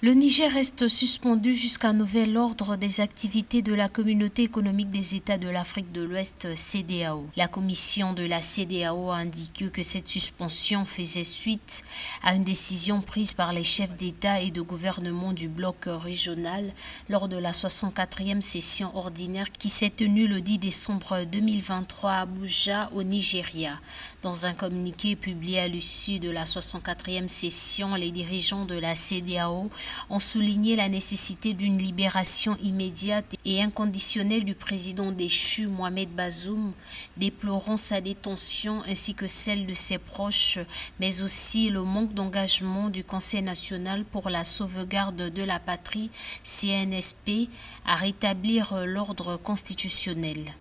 Le Niger reste suspendu jusqu'à nouvel ordre des activités de la Communauté économique des États de l'Afrique de l'Ouest (CEDEAO). La commission de la CEDEAO a indiqué que cette suspension faisait suite à une décision prise par les chefs d'État et de gouvernement du bloc régional lors de la 64e session ordinaire qui s'est tenue le 10 décembre 2023 à Abuja, au Nigeria. Dans un communiqué publié à l'issue de la 64e session, les dirigeants de la CEDEAO ont souligné la nécessité d'une libération immédiate et inconditionnelle du président déchu Mohamed Bazoum, déplorant sa détention ainsi que celle de ses proches, mais aussi le manque d'engagement du Conseil national pour la sauvegarde de la patrie, CNSP, à rétablir l'ordre constitutionnel.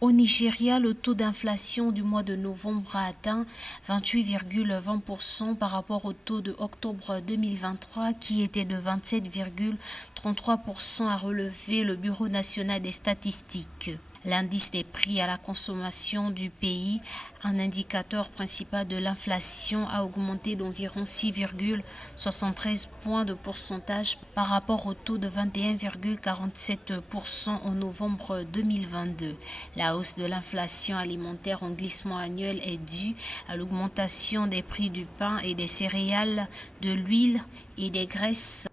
Au Nigeria, le taux d'inflation du mois de novembre a atteint 28,20% par rapport au taux de octobre 2023 qui était de 27,33%, a relevé le Bureau national des statistiques. L'indice des prix à la consommation du pays, un indicateur principal de l'inflation, a augmenté d'environ 6,73 points de pourcentage par rapport au taux de 21,47% en novembre 2022. La hausse de l'inflation alimentaire en glissement annuel est due à l'augmentation des prix du pain et des céréales, de l'huile et des graisses.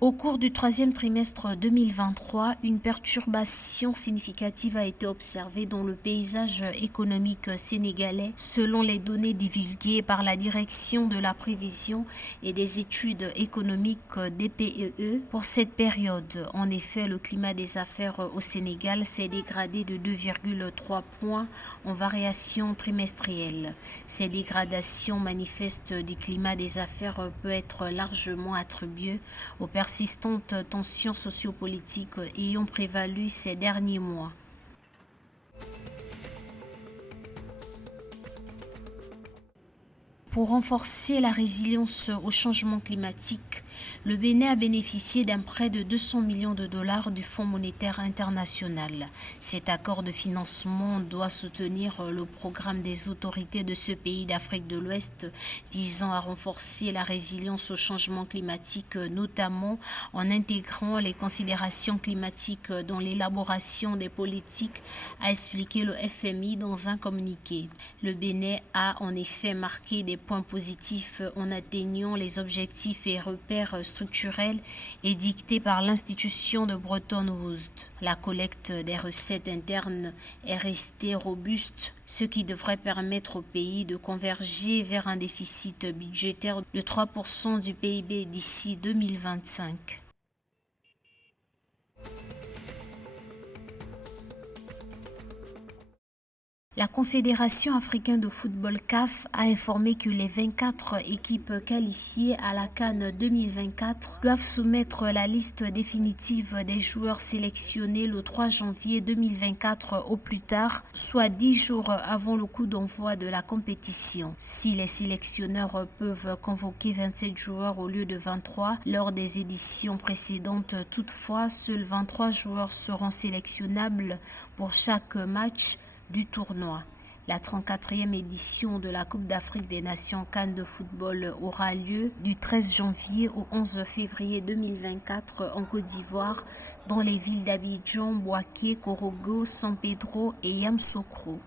Au cours du troisième trimestre 2023, une perturbation significative a été observée dans le paysage économique sénégalais, selon les données divulguées par la Direction de la prévision et des études économiques DPEE pour cette période. En effet, le climat des affaires au Sénégal s'est dégradé de 2,3 points en variation trimestrielle. Ces dégradations manifestes du climat des affaires peut être largement attribuées aux persistantes tensions sociopolitiques ayant prévalu ces derniers mois. Pour renforcer la résilience au changement climatique, le Bénin a bénéficié d'un prêt de 200 millions de dollars du Fonds monétaire international. Cet accord de financement doit soutenir le programme des autorités de ce pays d'Afrique de l'Ouest visant à renforcer la résilience au changement climatique, notamment en intégrant les considérations climatiques dans l'élaboration des politiques, a expliqué le FMI dans un communiqué. Le Bénin a en effet marqué des points positifs en atteignant les objectifs et repères structurels édictés par l'institution de Bretton Woods. La collecte des recettes internes est restée robuste, ce qui devrait permettre au pays de converger vers un déficit budgétaire de 3% du PIB d'ici 2025. La Confédération africaine de football CAF a informé que les 24 équipes qualifiées à la CAN 2024 doivent soumettre la liste définitive des joueurs sélectionnés le 3 janvier 2024 au plus tard, soit 10 jours avant le coup d'envoi de la compétition. Si les sélectionneurs peuvent convoquer 27 joueurs au lieu de 23 lors des éditions précédentes, toutefois, seuls 23 joueurs seront sélectionnables pour chaque match du tournoi. La 34e édition de la Coupe d'Afrique des Nations CAN de football aura lieu du 13 janvier au 11 février 2024 en Côte d'Ivoire dans les villes d'Abidjan, Bouaké, Korogo, San Pedro et Yamoussoukro.